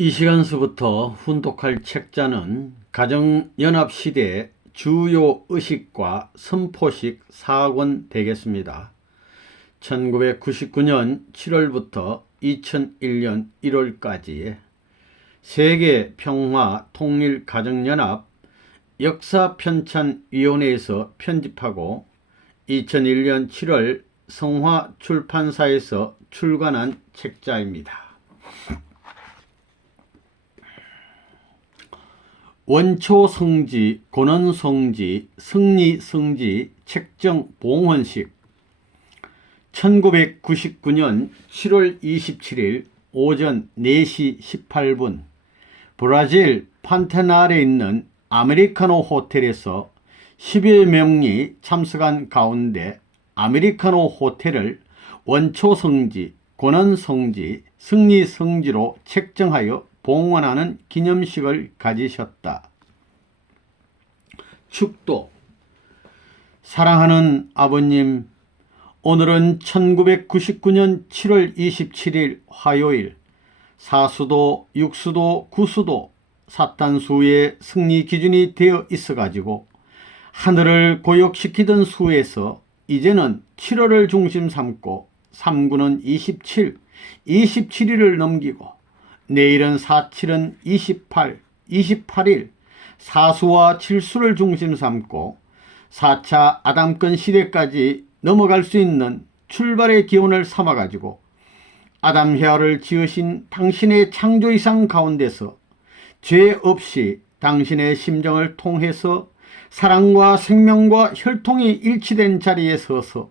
이 시간서부터 훈독할 책자는 가정연합시대의 주요 의식과 선포식 4권 되겠습니다. 1999년 7월부터 2001년 1월까지 세계평화통일가정연합 역사편찬위원회에서 편집하고 2001년 7월 성화출판사에서 출간한 책자입니다. 원초성지, 고난성지, 승리성지, 책정봉헌식 1999년 7월 27일 오전 4시 18분 브라질 판테나레에 있는 아메리카노 호텔에서 10여 명이 참석한 가운데 아메리카노 호텔을 원초성지, 고난성지, 승리성지로 책정하여 봉헌하는 기념식을 가지셨다. 축도. 사랑하는 아버님, 오늘은 1999년 7월 27일 화요일 사수도, 육수도, 구수도 사탄수의 승리 기준이 되어 있어가지고 하늘을 고욕시키던 수에서 이제는 7월을 중심 삼고 3구는 27, 27일을 넘기고 내일은 47은 28, 28일 사수와 칠수를 중심 삼고 4차 아담권 시대까지 넘어갈 수 있는 출발의 기원을 삼아가지고 아담 헤아를 지으신 당신의 창조이상 가운데서 죄 없이 당신의 심정을 통해서 사랑과 생명과 혈통이 일치된 자리에 서서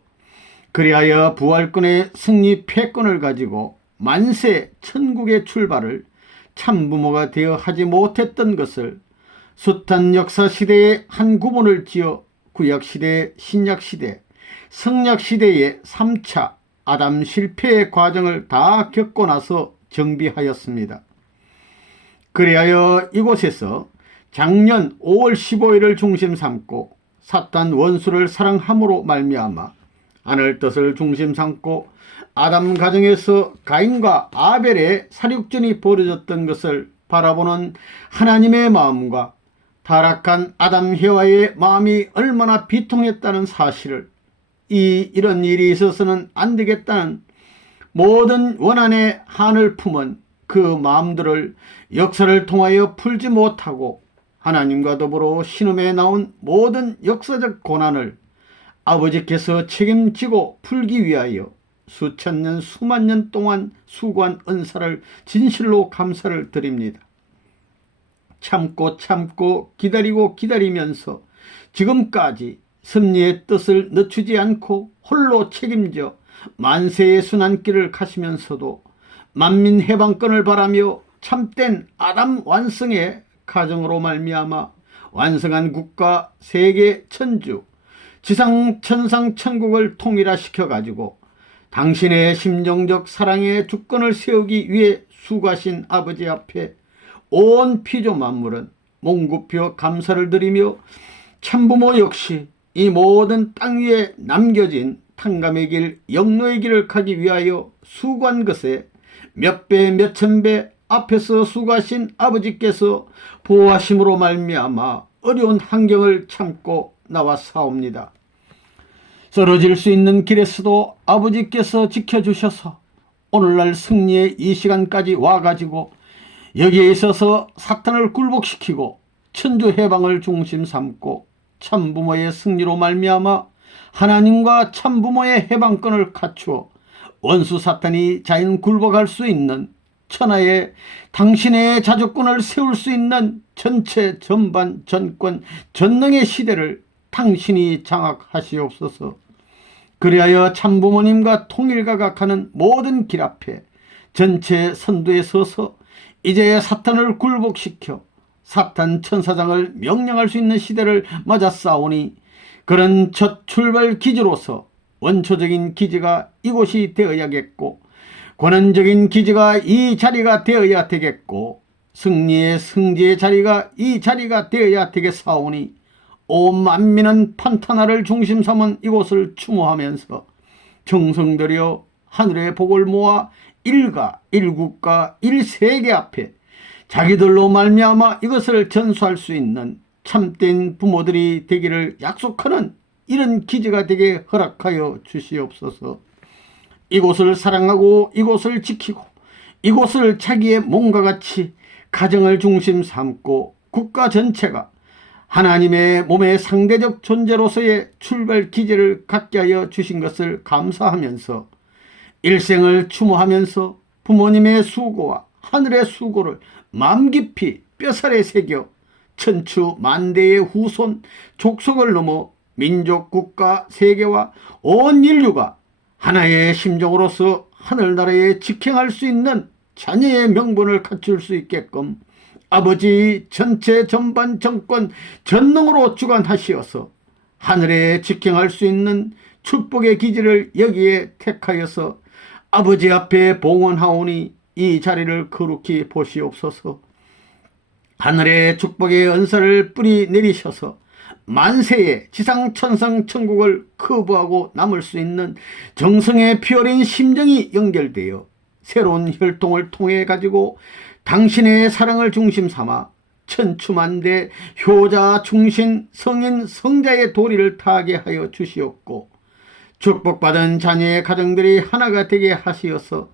그리하여 부활권의 승리 패권을 가지고 만세 천국의 출발을 참부모가 되어 하지 못했던 것을 숱한 역사시대의 한 구분을 지어 구약시대, 신약시대, 성약시대의 3차 아담 실패의 과정을 다 겪고 나서 정비하였습니다. 그리하여 이곳에서 작년 5월 15일을 중심 삼고 사탄 원수를 사랑함으로 말미암아 하늘 뜻을 중심 삼고 아담 가정에서 가인과 아벨의 살육전이 벌어졌던 것을 바라보는 하나님의 마음과 타락한 아담 해와의 마음이 얼마나 비통했다는 사실을 이런 일이 있어서는 안 되겠다는 모든 원한의 한을 품은 그 마음들을 역사를 통하여 풀지 못하고 하나님과 더불어 신음에 나온 모든 역사적 고난을 아버지께서 책임지고 풀기 위하여 수천 년, 수만 년 동안 수고한 은사를 진실로 감사를 드립니다. 참고 기다리면서 지금까지 섭리의 뜻을 늦추지 않고 홀로 책임져 만세의 순환길을 가시면서도 만민 해방권을 바라며 참된 아담 완성의 가정으로 말미암아 완성한 국가 세계 천주 지상 천상 천국을 통일화시켜 가지고 당신의 심정적 사랑의 주권을 세우기 위해 수고하신 아버지 앞에 온 피조 만물은 몽구표 감사를 드리며 참부모 역시 이 모든 땅 위에 남겨진 탕감의 길, 영노의 길을 가기 위하여 수고한 것에 몇 배, 몇천 배 앞에서 수고하신 아버지께서 보호하심으로 말미암아 어려운 환경을 참고 나왔사옵니다. 쓰러질 수 있는 길에서도 아버지께서 지켜주셔서 오늘날 승리의 이 시간까지 와가지고 여기에 있어서 사탄을 굴복시키고 천주 해방을 중심 삼고 참부모의 승리로 말미암아 하나님과 참부모의 해방권을 갖추어 원수 사탄이 자연 굴복할 수 있는 천하에 당신의 자주권을 세울 수 있는 전체 전반 전권 전능의 시대를 당신이 장악하시옵소서. 그리하여 참부모님과 통일가각하는 모든 길 앞에 전체 선두에 서서 이제 사탄을 굴복시켜 사탄 천사장을 명령할 수 있는 시대를 맞아 싸우니 그런 첫 출발 기지로서 원초적인 기지가 이곳이 되어야겠고 권한적인 기지가 이 자리가 되어야 되겠고 승리의 승지의 자리가 이 자리가 되어야 되겠사오니 온 만민은 판타나를 중심 삼은 이곳을 추모하면서 정성들여 하늘의 복을 모아 일가, 일국가, 일세계 앞에 자기들로 말미암아 이것을 전수할 수 있는 참된 부모들이 되기를 약속하는 이런 기제가 되게 허락하여 주시옵소서. 이곳을 사랑하고 이곳을 지키고 이곳을 자기의 몸과 같이 가정을 중심 삼고 국가 전체가 하나님의 몸의 상대적 존재로서의 출발 기제를 갖게 하여 주신 것을 감사하면서 일생을 추모하면서 부모님의 수고와 하늘의 수고를 마음 깊이 뼈살에 새겨 천추 만대의 후손 족속을 넘어 민족, 국가, 세계와 온 인류가 하나의 심정으로서 하늘나라에 직행할 수 있는 자녀의 명분을 갖출 수 있게끔 아버지 전체 전반 정권 전능으로 주관하시어서 하늘에 직행할 수 있는 축복의 기지를 여기에 택하여서 아버지 앞에 봉헌하오니 이 자리를 거룩히 보시옵소서. 하늘의 축복의 은사를 뿌리 내리셔서 만세의 지상천상 천국을 커부하고 남을 수 있는 정성의 피어린 심정이 연결되어 새로운 혈통을 통해 가지고 당신의 사랑을 중심 삼아 천추만대 효자 충신 성인 성자의 도리를 타게 하여 주시옵고 축복받은 자녀의 가정들이 하나가 되게 하시어서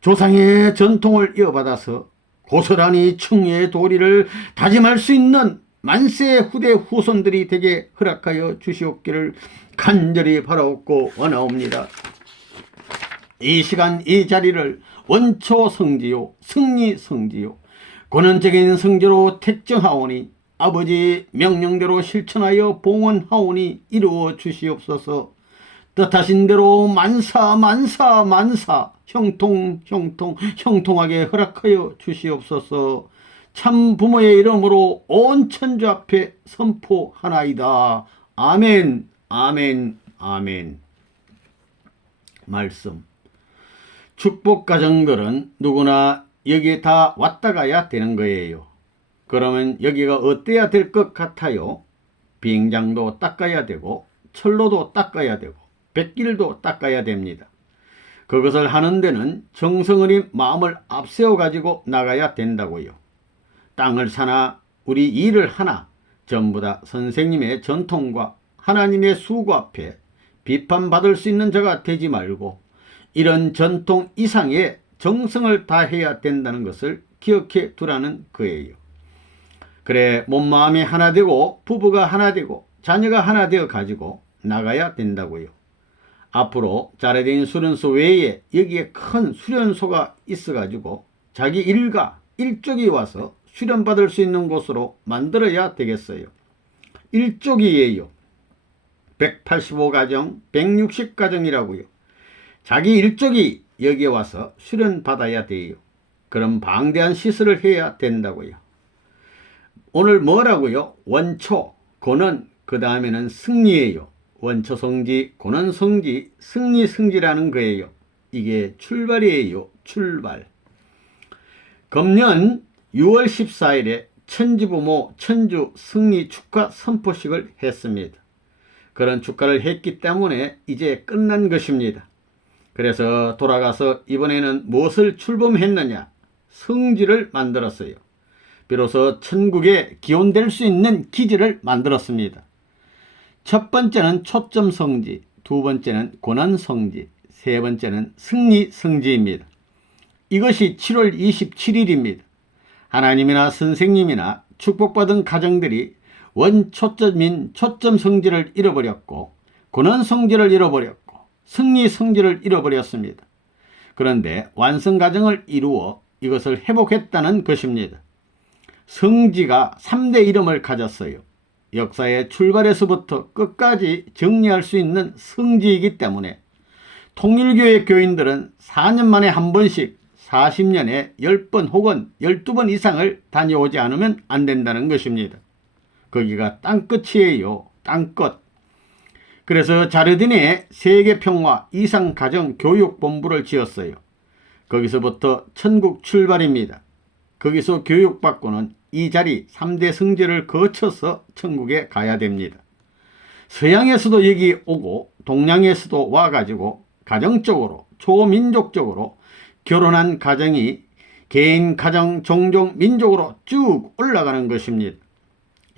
조상의 전통을 이어받아서 고스란히 충의의 도리를 다짐할 수 있는 만세 후대 후손들이 되게 허락하여 주시옵기를 간절히 바라옵고 원하옵니다. 이 시간 이 자리를 원초 성지요 승리 성지요 권한적인 성지로 택정하오니 아버지 명령대로 실천하여 봉헌하오니 이루어 주시옵소서. 뜻하신 대로 만사 만사 만사 형통하게 허락하여 주시옵소서. 참 부모의 이름으로 온 천주 앞에 선포하나이다. 아멘 아멘 아멘. 말씀. 축복 가정들은 누구나 여기에 다 왔다 가야 되는 거예요. 그러면 여기가 어때야 될 것 같아요? 비행장도 닦아야 되고 철로도 닦아야 되고 뱃길도 닦아야 됩니다. 그것을 하는 데는 정성어린 마음을 앞세워 가지고 나가야 된다고요. 땅을 사나 우리 일을 하나 전부 다 선생님의 전통과 하나님의 수고 앞에 비판받을 수 있는 자가 되지 말고 이런 전통 이상의 정성을 다해야 된다는 것을 기억해 두라는 거예요. 그래 몸마음이 하나 되고 부부가 하나 되고 자녀가 하나 되어 가지고 나가야 된다고요. 앞으로 자레된 수련소 외에 여기에 큰 수련소가 있어 가지고 자기 일가 일족이 와서 수련받을 수 있는 곳으로 만들어야 되겠어요. 일족이에요. 185가정 160가정이라고요. 자기 일족이 여기에 와서 수련받아야 돼요. 그럼 방대한 시설을 해야 된다고요. 오늘 뭐라고요? 원초, 고는, 그 다음에는 승리예요. 원초 성지, 고는 성지, 승리 성지라는 거예요. 이게 출발이에요. 출발. 금년 6월 14일에 천지부모 천주 승리 축하 선포식을 했습니다. 그런 축하를 했기 때문에 이제 끝난 것입니다. 그래서 돌아가서 이번에는 무엇을 출범했느냐? 성지를 만들었어요. 비로소 천국에 기원될 수 있는 기지를 만들었습니다. 첫 번째는 초점 성지, 두 번째는 고난 성지, 세 번째는 승리 성지입니다. 이것이 7월 27일입니다. 하나님이나 선생님이나 축복받은 가정들이 원초점인 초점 성지를 잃어버렸고 고난 성지를 잃어버렸고 승리 성지를 잃어버렸습니다. 그런데 완성 과정을 이루어 이것을 회복했다는 것입니다. 성지가 3대 이름을 가졌어요. 역사의 출발에서부터 끝까지 정리할 수 있는 성지이기 때문에 통일교회 교인들은 4년 만에 한 번씩 40년에 10번 혹은 12번 이상을 다녀오지 않으면 안 된다는 것입니다. 거기가 땅끝이에요. 땅끝. 그래서 자르딘에 세계평화 이상가정교육본부를 지었어요. 거기서부터 천국 출발입니다. 거기서 교육받고는 이 자리 3대 성지를 거쳐서 천국에 가야 됩니다. 서양에서도 여기 오고 동양에서도 와가지고 가정적으로 초민족적으로 결혼한 가정이 개인, 가정, 종족, 민족으로 쭉 올라가는 것입니다.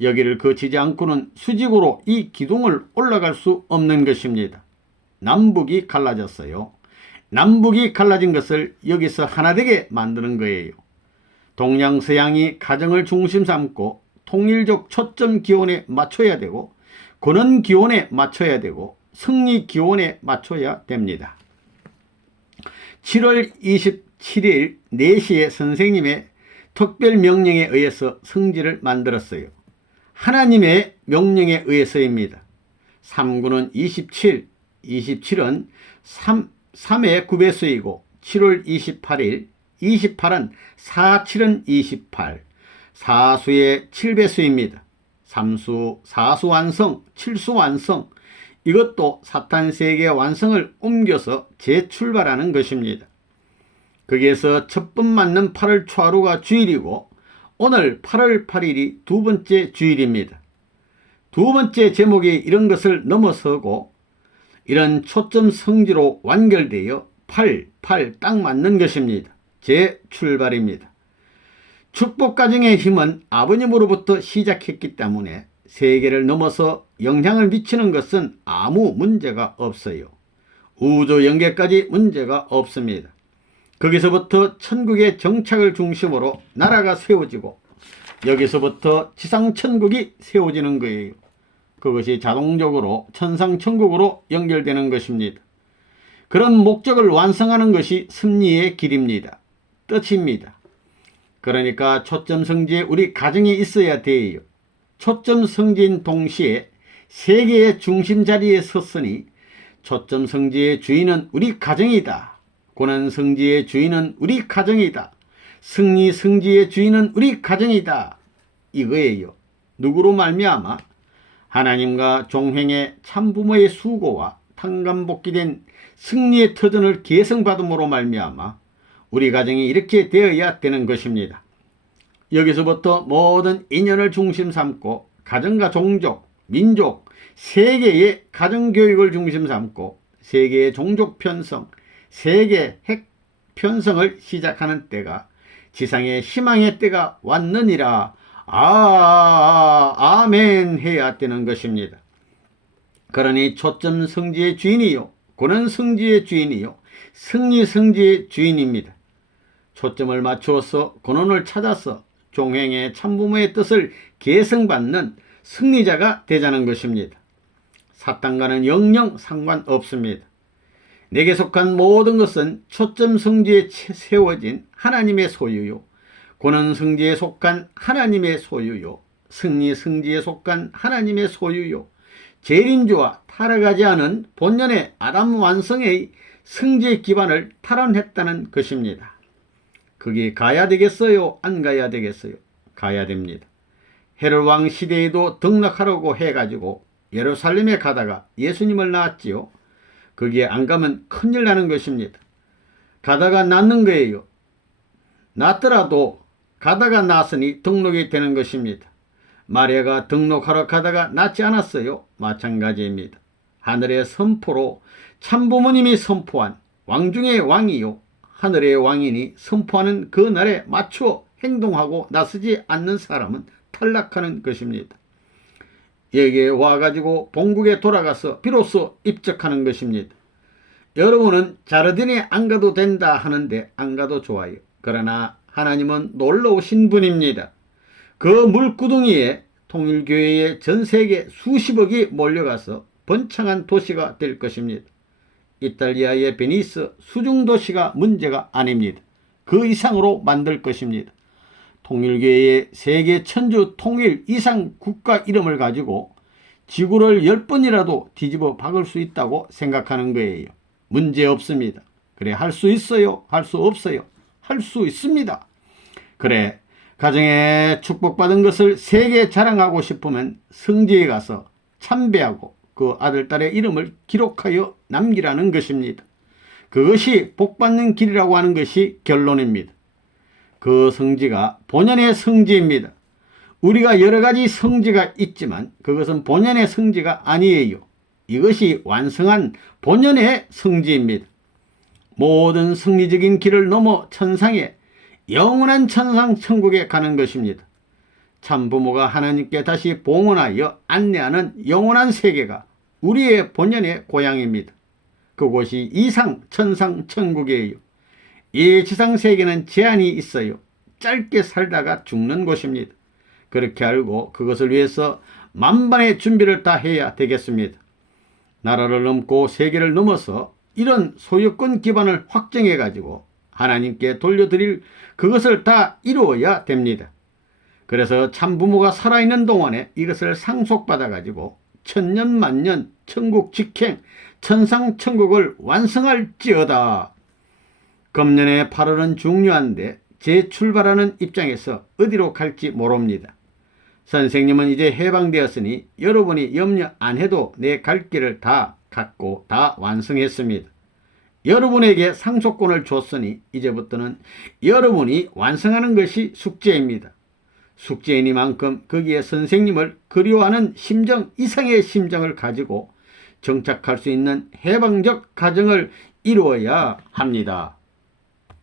여기를 거치지 않고는 수직으로 이 기둥을 올라갈 수 없는 것입니다. 남북이 갈라졌어요. 남북이 갈라진 것을 여기서 하나 되게 만드는 거예요. 동양서양이 가정을 중심 삼고 통일적 초점 기원에 맞춰야 되고 권원 기원에 맞춰야 되고 승리 기원에 맞춰야 됩니다. 7월 27일 4시에 선생님의 특별 명령에 의해서 성지를 만들었어요. 하나님의 명령에 의해서입니다. 3구는 27, 27은 3의 9배수이고 7월 28일, 28은 47은 28, 4수의 7배수입니다. 3수, 4수 완성, 7수 완성, 이것도 사탄 세계의 완성을 옮겨서 재출발하는 것입니다. 거기에서 첫 번 맞는 8월 초하루가 주일이고 오늘 8월 8일이 두 번째 주일입니다. 두 번째 제목이 이런 것을 넘어서고 이런 초점 성지로 완결되어 8 딱 맞는 것입니다. 재출발입니다. 축복 가정의 힘은 아버님으로부터 시작했기 때문에 세계를 넘어서 영향을 미치는 것은 아무 문제가 없어요. 우주 연계까지 문제가 없습니다. 거기서부터 천국의 정착을 중심으로 나라가 세워지고 여기서부터 지상천국이 세워지는 거예요. 그것이 자동적으로 천상천국으로 연결되는 것입니다. 그런 목적을 완성하는 것이 승리의 길입니다. 뜻입니다. 그러니까 초점 성지에 우리 가정이 있어야 돼요. 초점 성지인 동시에 세계의 중심 자리에 섰으니 초점 성지의 주인은 우리 가정이다. 고난 성지의 주인은 우리 가정이다. 승리 성지의 주인은 우리 가정이다. 이거예요. 누구로 말미암아? 하나님과 종행의 참부모의 수고와 탕감복귀된 승리의 터전을 계승받음으로 말미암아 우리 가정이 이렇게 되어야 되는 것입니다. 여기서부터 모든 인연을 중심 삼고 가정과 종족, 민족, 세계의 가정교육을 중심 삼고 세계의 종족 편성, 세계 핵 편성을 시작하는 때가 지상의 희망의 때가 왔느니라. 아멘 해야 되는 것입니다. 그러니 초점 성지의 주인이요, 고난 성지의 주인이요, 승리 성지의 주인입니다. 초점을 맞추어서 권원을 찾아서 종행의 참부모의 뜻을 계승받는 승리자가 되자는 것입니다. 사탄과는 영영 상관없습니다. 내게 속한 모든 것은 초점 성지에 세워진 하나님의 소유요, 고난 성지에 속한 하나님의 소유요, 승리 성지에 속한 하나님의 소유요, 재림주와 타락하지 않은 본연의 아담 완성의 성지의 기반을 탈환했다는 것입니다. 거기 가야 되겠어요? 안 가야 되겠어요? 가야 됩니다. 헤롯 왕 시대에도 등락하려고 해가지고 예루살렘에 가다가 예수님을 낳았지요. 거기에 안 가면 큰일 나는 것입니다. 가다가 낳는 거예요. 낳더라도 가다가 낳았으니 등록이 되는 것입니다. 마리아가 등록하러 가다가 낳지 않았어요. 마찬가지입니다. 하늘의 선포로 참부모님이 선포한 왕 중의 왕이요, 하늘의 왕이니 선포하는 그 날에 맞추어 행동하고 나서지 않는 사람은 탈락하는 것입니다. 여기에 와가지고 본국에 돌아가서 비로소 입적하는 것입니다. 여러분은 자르딘에 안 가도 된다 하는데 안 가도 좋아요. 그러나 하나님은 놀라우신 분입니다. 그 물구덩이에 통일교회의 전세계 수십억이 몰려가서 번창한 도시가 될 것입니다. 이탈리아의 베니스 수중도시가 문제가 아닙니다. 그 이상으로 만들 것입니다. 통일교회의 세계 천주 통일 이상 국가 이름을 가지고 지구를 10번이라도 뒤집어 박을 수 있다고 생각하는 거예요. 문제 없습니다. 그래, 할 수 있어요? 할 수 없어요? 할 수 있습니다. 그래, 가정에 축복받은 것을 세계에 자랑하고 싶으면 성지에 가서 참배하고 그 아들, 딸의 이름을 기록하여 남기라는 것입니다. 그것이 복받는 길이라고 하는 것이 결론입니다. 그 성지가 본연의 성지입니다. 우리가 여러 가지 성지가 있지만 그것은 본연의 성지가 아니에요. 이것이 완성한 본연의 성지입니다. 모든 승리적인 길을 넘어 천상에 영원한 천상 천국에 가는 것입니다. 참부모가 하나님께 다시 봉헌하여 안내하는 영원한 세계가 우리의 본연의 고향입니다. 그곳이 이상 천상 천국이에요. 이 지상 세계는 제한이 있어요. 짧게 살다가 죽는 곳입니다. 그렇게 알고 그것을 위해서 만반의 준비를 다 해야 되겠습니다. 나라를 넘고 세계를 넘어서 이런 소유권 기반을 확정해 가지고 하나님께 돌려드릴 그것을 다 이루어야 됩니다. 그래서 참부모가 살아있는 동안에 이것을 상속받아 가지고 천년 만년 천국 직행 천상 천국을 완성할지어다. 금년의 8월은 중요한데 재출발하는 입장에서 어디로 갈지 모릅니다. 선생님은 이제 해방되었으니 여러분이 염려 안 해도 내 갈 길을 다 갖고 다 완성했습니다. 여러분에게 상속권을 줬으니 이제부터는 여러분이 완성하는 것이 숙제입니다. 숙제이니만큼 거기에 선생님을 그리워하는 심정 이상의 심정을 가지고 정착할 수 있는 해방적 가정을 이루어야 합니다.